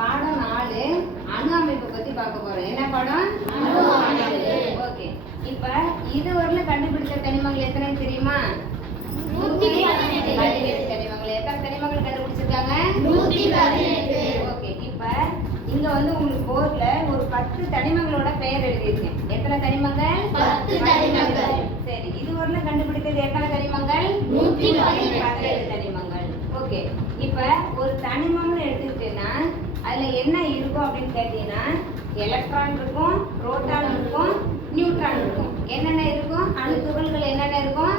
பாடம் நாலு அணு அமைப்பை பத்தி பார்க்க போறோம். என்ன பாடம்? அணு அமைப்பு. ஓகே. இப்ப இதுவரையில கண்டுபிடிச்ச தனிமங்கள் எத்தனை தெரியுமா? தனிமங்கள். எத்தனை தனிமங்கள் கண்டுபிடிச்சிருக்காங்க. ஓகே. இப்ப இங்க வந்து உங்களுக்கு போர்ட்ல ஒரு பத்து தனிமங்களோட பெயர் எழுதியிருக்கேன். எத்தனை தனிமங்கள்? பத்து தனிமங்கள். சரி. இதுவரையில கண்டுபிடித்தது எத்தனை தனிமங்கள். பதினெட்டு. தனிமங்கள். ஓகே. இப்ப ஒரு தனிமம்னு எடுத்துக்கிட்டேன்னா அதுல என்ன இருக்கும் அப்படின்னு கேட்டீங்கன்னா எலக்ட்ரான் இருக்கும் புரோட்டான் இருக்கும் நியூட்ரான் இருக்கும். என்னென்ன இருக்கும்? அணு துகள்கள் என்னென்ன இருக்கும்.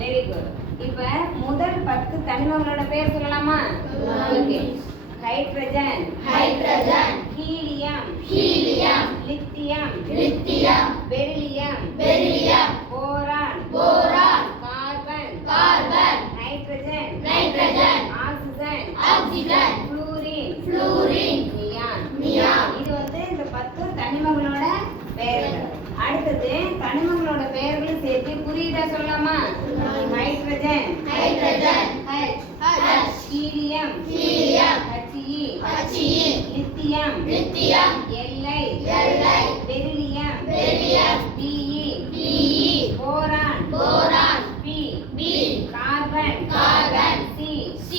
வெரி குட் இப்ப முதல் பத்து தனிமங்களோட பேர் சொல்லலாமா. Okay hydrogen hydrogen, helium helium, lithium lithium, beryllium beryllium, boron boron, carbon carbon, nitrogen nitrogen, oxygen oxygen, fluorine fluorine, neon neon. இது வந்து இந்த பத்து தனிமங்களோட பெயர்கள் அடுத்தது தனிமங்களோட பெயர்களும் சேர்த்து குறியீடா சொல்லலாமா? H H, helium. Helium, H E lithium. Lithium, L I. L I, beryllium. Beryllium, B E PE, boron boron, B B, carbon carbon, C C,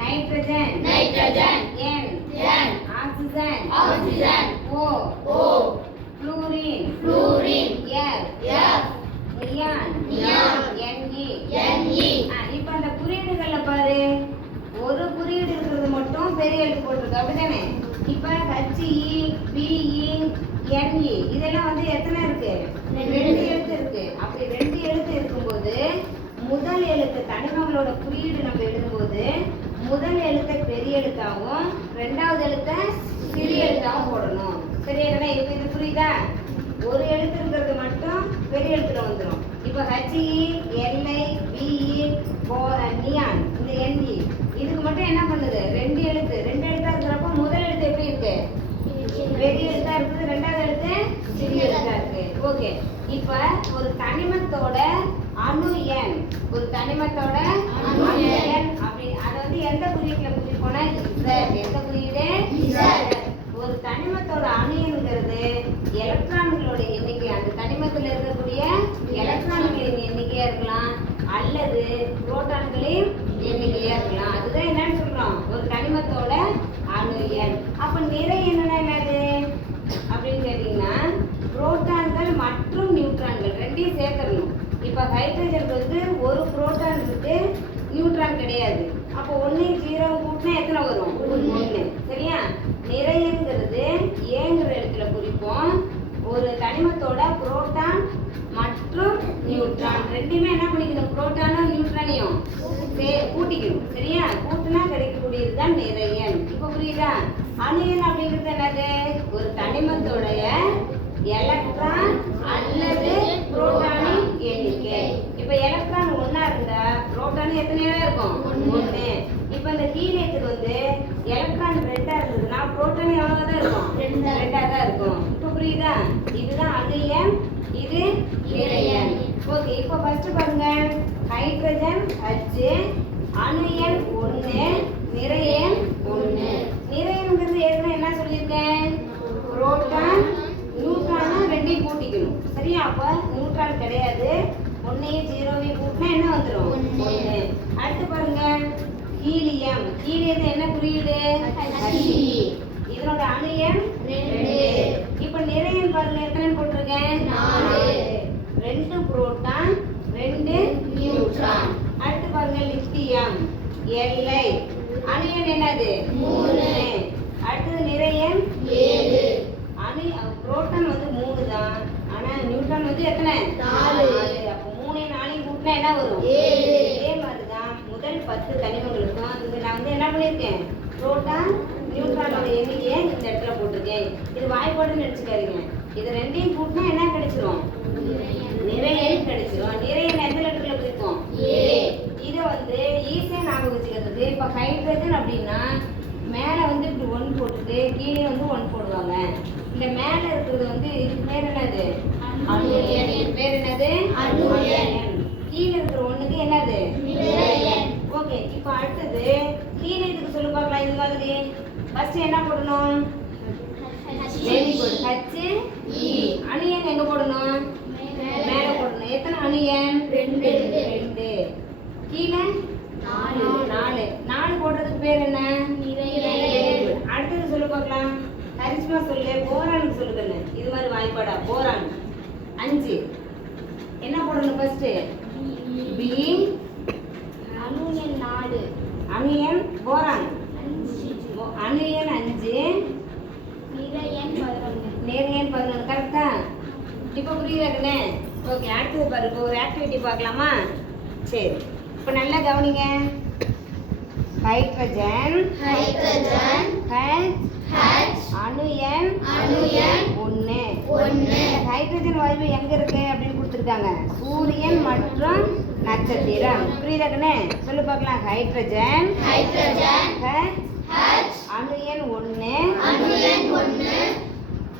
nitrogen nitrogen, N oxygen oxygen, O O, fluorine fluorine, F F, neon neon, N E Ne, இப்போ அந்த குறியீடுகள்ல பாரு. ஒரு குறியீடு இருக்கிறது மட்டும் பெரிய எழுத்து போட்டிருக்கு அப்படிதானே இப்போ ஹச்இ பிஇ என்இ இதெல்லாம் வந்து எத்தனை இருக்கு? ரெண்டு. எழுத்து இருக்கு. அப்படி ரெண்டு எழுத்து இருக்கும்போது முதல் எழுத்து தனிமங்களோட குறியீடு நம்ம எழுதும்போது முதல் எழுத்தை பெரிய எழுத்தாகவும் ரெண்டாவது எழுத்தை சிறிய எழுத்தாகவும் போடணும். சரியா இப்போ இது புரியுதா? ஒரு எழுத்து இருக்கிறது மட்டும் பெரிய எழுத்துல வந்துடும் இப்போ ஹெச்இ எல்ஐ பிஇ நியான் இந்த என்இ e. இதுக்கு மட்டும் என்ன பண்ணுது? ரெண்டு எழுத்து. ரெண்டு எழுத்தா இருக்கிறப்ப முதல் எழுத்து எப்படி இருக்கு? பெரிய எழுத்தா இருக்குது. ரெண்டாவது எழுத்து சிறிய எழுத்தா இருக்கு. ஓகே. இப்ப ஒரு தனிமத்தோட அணு எண். ஒரு தனிமத்தோட அணு எண். அப்படி அதை வந்து எந்த குறியீட்டுல குறிப்போனா Z. எந்த குறியீடு? ஒரு தனிமத்தோட அணுங்கிறது எலக்ட்ரான்களோட எண்ணிக்கை. அந்த தனிமத்தில் இருக்கக்கூடிய எலக்ட்ரான்களின் எண்ணிக்கையா இருக்கலாம் அல்லது புரோட்டான்களின் எண்ணிக்கையா இருக்கலாம். அதுதான் என்னன்னு சொல்றோம். ஒரு தனிமத்தோட அணு எண். அப்ப நிறை என்னன்னா என்னது? அப்படின்னு கேட்டீங்கன்னா புரோட்டான்கள் மற்றும் நியூட்ரான்கள் ரெண்டையும் சேர்த்துடணும். இப்ப ஹைட்ரஜன் வந்து ஒரு புரோட்டான் இருக்கு நியூட்ரான் கிடையாது. அப்போ ஒன்று ஜீரோ கூட்டினா எத்தனை வரும்? ஒன்று சரியா? நிறையங்கிறது ஏங்கிற இடத்துல குறிப்போம். ஒரு தனிமத்தோட புரோட்டான் மற்றும் நியூட்ரான். ரெண்டுமே என்ன பண்ணிக்கணும் புரோட்டானும் நியூட்ரானையும் கூட்டிக்கணும் சரியா? கூட்டினா கிடைக்கக்கூடியது தான் நிறையன் இப்போ புரியுதா? அணியன் அப்படிங்கிறது என்னது? ஒரு தனிமத்தோடைய எலக்ட்ரான் அல்லது புரோட்டானின் எண்ணிக்கை. இப்போ எலக்ட்ரான் ஒன்றா இருந்தால் புரோட்டான் எத்தனையாக இருக்கும்? ஒன்று ஒண்ணு இப்போ இந்த ஹீலியத்துக்கு வந்து எலக்ட்ரான் ரெண்டா இருந்ததுன்னா புரோட்டான் எவ்வளவு தான் இருக்கும்? ரெண்டா. ரெண்டா தான் இருக்கும். இப்போ புரியுதா? இதுதான் அணு எண் இது எண் ஓகே இப்போ ஃபர்ஸ்ட் பாருங்க. ஹைட்ரஜன் H அணு எண் ஒண்ணு நிறை எண் ஒண்ணு. நிறை எண்ங்கிறது ஏற்கனவே என்ன சொல்லியிருக்கேன்? புரோட்டான் நியூட்ரானும் ரெண்டையும் கூட்டிக்கணும். சரியா? அப்ப நியூட்ரான் கிடையாது. ஒன்னையும் ஜீரோவையும் கூட்டினா என்ன வந்துடும். ஒண்ணு. அடுத்து பாருங்க. ஹீலியம் ஹீலியம் என்ன குறியீடு. இதனோட அணு எண். இப்ப நிறையன் பாருங்க எத்தனை போட்டிருக்கேன். ரெண்டு புரோட்டான் ரெண்டு நியூட்ரான். அடுத்து பாருங்க லித்தியம் எல்லை அணு எண் என்னது மூணு. அடுத்தது நிறையன் ஏழு. அணு புரோட்டான் வந்து மூணு தான் ஆனா நியூட்ரான் வந்து எத்தனை நாலு. அப்போ மூணு நாளையும் கூட்டினா என்ன வரும் ஏழு. இதே முதல் பத்து தனிமங்களுக்கும் இங்க நான் வந்து என்ன பண்ணியிருக்கேன்? புரோட்டான் நியூட்ரானோட எண்ணிக்கையை இந்த இடத்துல போட்டிருக்கேன். இது வாய்ப்பாடுன்னு நினைச்சுக்காதீங்க. இது ரெண்டையும் கூட்டினா என்ன கிடைச்சிரும்? நிறையன் கிடைச்சிரும். நிறையன் எந்த லெட்டர்ல குறிப்போம் ஏ. இதை வந்து ஈஸியா ஞாபகம் வச்சுக்கிறதுக்கு இப்போ ஹைட்ரஜன் அப்படின்னா மேலே வந்து இப்படி ஒன் போட்டுட்டு கீழே வந்து ஒன் போடுவாங்க. இந்த மேலே இருக்கிறது வந்து இதுக்கு பேர் என்னது. இது பேர் என்னது. கீழே இப்போ அடுத்தது கீழே இதுக்கு சொல்லு பார்க்கலாம் இது மாதிரி. ஃபர்ஸ்ட் என்ன போடணும்? வெரி குட் ஹச் அணியன் எங்க போடணும்? மேல. போடணும். எத்தனை அணியன்? ரெண்டு. ரெண்டு. கீழே? நாலு. நாலு. நாலு போடுறதுக்கு பேர் என்ன. அடுத்தது சொல்லு பார்க்கலாம். கரிஷ்மா சொல்லு போரானுக்கு சொல்லு கண்ணு இது மாதிரி வாய்ப்பாடா போரான். அஞ்சு. என்ன போடணும் ஃபர்ஸ்ட் பி அணுயன் நாலு அஞ்சு. மொ- அணியன் அஞ்சு பதினொன்று நேரியன் பதினொன்று கரெக்டா இப்போ புரியுதாங்கண்ணே ஓகே அடுத்தது பாரு இப்போ ஒரு ஆக்டிவிட்டி பார்க்கலாமா? சரி. இப்போ நல்லா கவனிங்க. ஹைட்ரஜன் ஹைட்ரஜன் ஹச் ஹச் அணு எண். அணு எண். ஒன்று ஒன்று. ஹைட்ரஜன் வாயு எங்க இருக்கு? அப்படின்னு கொடுத்துருக்காங்க. சூரியன் மற்றும் நட்சத்திரம். புரியுதாங்கண்ணே சொல்லு பார்க்கலாம். ஹைட்ரஜன். ஹைட்ரஜன். அணு எண் ஒன்று அணு எண் ஒன்று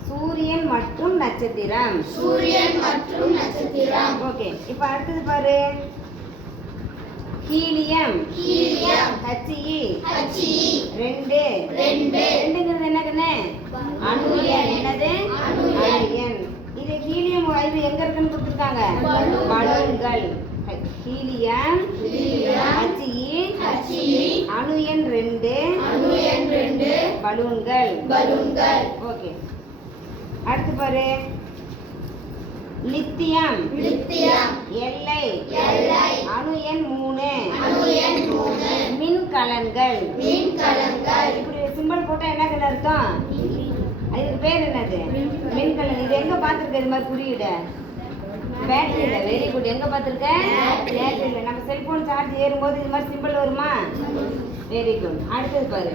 சூரியன் மற்றும் நட்சத்திரம். சூரியன் மற்றும் நட்சத்திரம். ஓகே. இப்போ அடுத்தது பாரு. ஹீலியம். ஹீலியம். ஹச்இ ஹச்இ ரெண்டு. ரெண்டு. ரெண்டுங்கிறது என்னங்கண்ணே அணு எண் என்னது? அணு எண். இது ஹீலியம் வாயு எங்க இருக்குன்னு கொடுத்துருக்காங்க? பலூன். பலூன்கள். ஹீலியம் ஹச்இ அணு எண் ரெண்டு அணு எண் ரெண்டு பலூன்கள். பலூன்கள். ஓகே. அடுத்து பாரு. Lithium. Lithium. L I. L I. அணு எண் மூணு. அணு எண் மூணு. மின்கலன்கள். மின்கலங்கள் இப்படி சிம்பிள் போட்டா என்ன அர்த்தம்? இதுக்கு பேர் என்னது? மின்கலன். இது எங்க பார்த்திருக்க இது மாதிரி குறியீடு பேட்டரியில வெரி குட் எங்க பார்த்திருக்க? Battery. பேட்டரியில நம்ம செல்போன் சார்ஜ் ஏறும்போது இது மாதிரி சிம்பிள் வருமா? வெரி குட் அடுத்தது பாரு.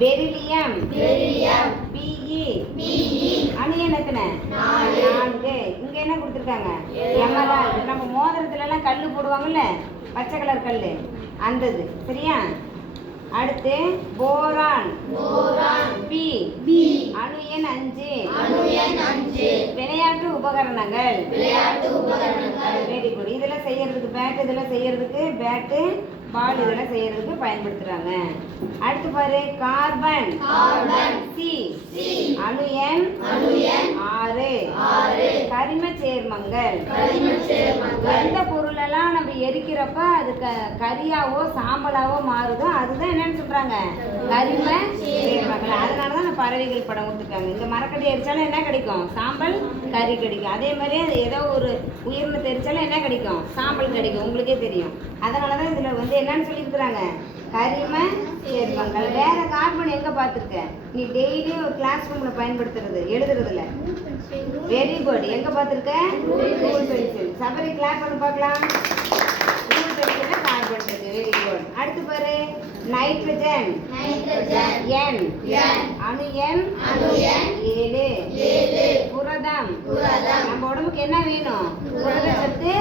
Beryllium beryllium. B E B E அணியன் எத்தனை. நான்கு இங்க என்ன கொடுத்துருக்காங்க? எமரால்டு. எமரால்டு நம்ம மோதிரத்துல எல்லாம் கல்லு போடுவாங்கல்ல? பச்சை கலர் கல்லு. அந்த இது சரியா? அடுத்து போரான் போரான். பி பி அணு எண் அஞ்சு. அணு எண் அஞ்சு. விளையாட்டு உபகரணங்கள். விளையாட்டு உபகரணங்கள். வெரி குட் இதெல்லாம் செய்யறதுக்கு பேட் இதெல்லாம் செய்யறதுக்கு பேட்டு பால் இதெல்லாம் செய்யறதுக்கு பயன்படுத்துறாங்க. அடுத்து பாரு கார்பன். கார்பன். சி. அணு எண். ஆறு. ஆறு. கரிம சேர்மங்கள். எந்த பொருளெல்லாம் நம்ம எரிக்கிறப்ப அது கரியாவோ சாம்பலாவோ மாறுதோ அதுதான் என்னன்னு சொல்றாங்க. கரிம சேர்மங்கள். அதனால தான் அந்த பறவைகள் படம் கொடுத்துருக்காங்க. இந்த மரக்கட்டை எரிச்சாலும் என்ன கிடைக்கும்? சாம்பல் கறி கிடைக்கும். அதே மாதிரி அது ஏதோ ஒரு உயிரினத்தை எரிச்சாலும் என்ன கிடைக்கும்? சாம்பல் கிடைக்கும். உங்களுக்கே தெரியும். அதனால தான் இதில் வந்து என்னன்னு சொல்லியிருக்கிறாங்க. கரிம சேர்மங்கள். வேற கார்பன் எங்க பார்த்துருக்க நீ டெய்லியும் ஒரு கிளாஸ் ரூம்ல பயன்படுத்துறது எழுதுறதுல. வெரி குட் எங்க பார்த்துருக்க? ரூல் பென்சில் சபரி கிளாஸ் பண்ணி பார்க்கலாம். ரூல் பென்சில்ல கார்பன் இருக்கு. வெரி குட் அடுத்து பாரு. நைட்ரஜன் என் அணு எண். ஏழு ஏழு. புரதம். நம்ம உடம்புக்கு என்ன வேணும்? புரதச்சத்து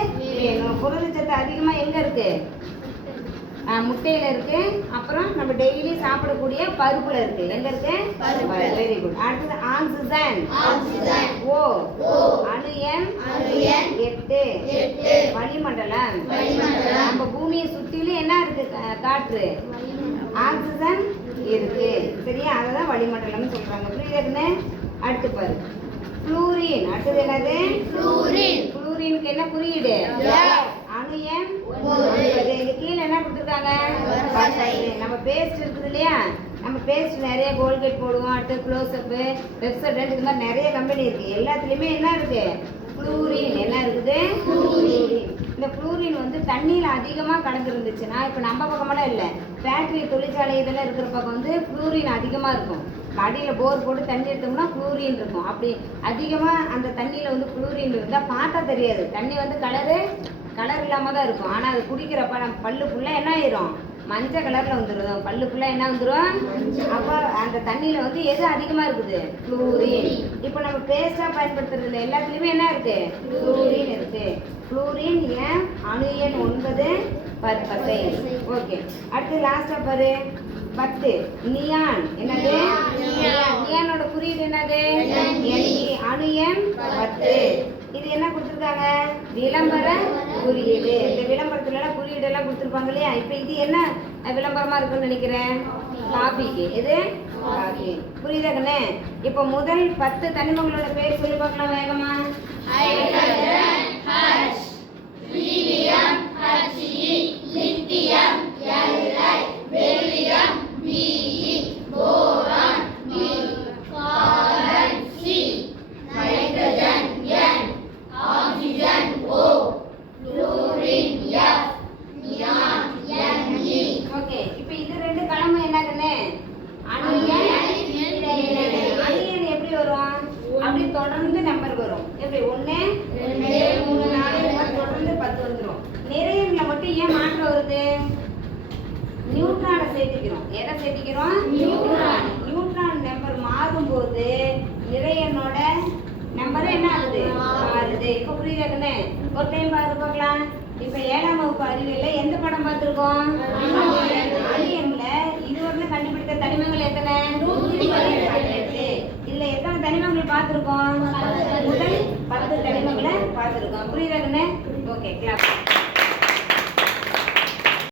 வேணும். புரதச்சத்து அதிகமா எங்க இருக்கு? முட்டையில இருக்கு. அப்புறம் நம்ம டெய்லி சாப்பிடக்கூடிய பருப்புல இருக்கு. எங்க இருக்கு. வெரி குட் அடுத்தது ஆக்சிஜன். ஓ. அணு எண் எட்டு. வளிமண்டலம். வளிமண்டலம். நம்ம பூமியை சுத்திலும் என்ன இருக்கு? காற்று. ஆக்சிஜன் இருக்கு. சரியா? அததான் வளிமண்டலம்னு சொல்றாங்க. புரியுதுன்னு அடுத்து பாரு. குளூரின் அடுத்தது என்னது? குளூரின். குளூரினுக்கு என்ன குறியீடு. அணு எண் ஒன்பது. என்ன கொடுத்துருக்காங்க? நம்ம பேஸ்ட் இருக்குது இல்லையா? நம்ம பேஸ்ட் நிறைய கோல்கேட் போடுவோம் அடுத்து க்ளோஸ்அப்பு வெப்சைட் இது மாதிரி நிறைய கம்பெனி இருக்குது எல்லாத்துலேயுமே என்ன இருக்குது குளூரின் என்ன இருக்குது? குளூரின் இந்த குளூரின் வந்து தண்ணியில் அதிகமாக கலந்துருந்துச்சுன்னா இப்போ நம்ம பக்கமெல்லாம் இல்லை. ஃபேக்ட்ரி தொழிற்சாலை இதெல்லாம் இருக்கிற பக்கம் வந்து குளூரின் அதிகமாக இருக்கும். அடியில் போர் போட்டு தண்ணி எடுத்தோம்னா குளூரின் இருக்கும். அப்படி அதிகமாக அந்த தண்ணியில் வந்து குளூரின் இருந்தால் பார்த்தா தெரியாது. தண்ணி வந்து கலரு கலர் இல்லாமல் தான் இருக்கும். ஆனால் அது குடிக்கிறப்ப நம்ம பல்லு ஃபுல்லாக என்ன ஆயிரும்? மஞ்சள் கலரில் வந்துடும் பல்லு ஃபுல்லாக என்ன வந்துடும் அப்போ அந்த தண்ணியில் வந்து எது அதிகமாக இருக்குது? குளூரின் இப்போ நம்ம பேஸ்ட்டாக பயன்படுத்துறதுல எல்லாத்துலேயுமே என்ன இருக்கு? குளூரின் இருக்கு. குளூரின் ஏன்? அணு எண் ஒன்பது பற்பசை ஓகே அடுத்து லாஸ்ட்டாக பாரு. பத்து. நியான் என்னது? நியான். நியானோட குறியீடு என்னது. NE. அணு எண் பத்து. இது என்ன கொடுத்துருக்காங்க? விளம்பர குறியீடு இந்த விளம்பரத்துல குறியீடு எல்லாம் கொடுத்துருப்பாங்க இல்லையா இப்போ இது என்ன விளம்பரமாக விளம்பரமா இருக்குன்னு நினைக்கிறேன்? காபிக்கு எது? காஃபி புரியுதா கண்ணே? இப்போ முதல் பத்து தனிமங்களோட பேர் சொல்லி பார்க்கலாம் வேகமா hydrogen H helium He lithium Li beryllium Be boron B carbon C nitrogen N oxygen O fluorine F neon Ne okay இப்போ இது ரெண்டு கலமை என்ன கண்ணே அணியன் அணியன் எப்படி வரும் அப்படி தொடர்ந்து நம்பர் வரும் எப்படி ரெண்டு மூணு நாலு தொடர்ந்து பத்து வந்துரும். நிறையன்ல மட்டும் ஏன் மாற்றம் வருது? நியூட்ரானை சேர்த்திக்கிறோம். எதை சேர்த்திக்கிறோம்? நியூட்ரான். நியூட்ரான் நம்பர் மாறும்போது நிறையனோட நம்பர் என்ன ஆகுது? மாறுது. இப்போ புரியுதா கண்ணே ஒரு டைம் பார்த்து பார்க்கலாம். இப்போ ஏழாம் வகுப்பு அறிவியல்ல எந்த படம் பார்த்துருக்கோம்? அணியன்ல இதுவரையிலும் கண்டுபிடித்த தனிமங்கள் எத்தனை? இதுல எத்தனை தனிமங்கள் பார்த்துருக்கோம்? முதல் பத்து தனிமங்களை பார்த்துருக்கோம். புரியுதா ஓகே கிளாப்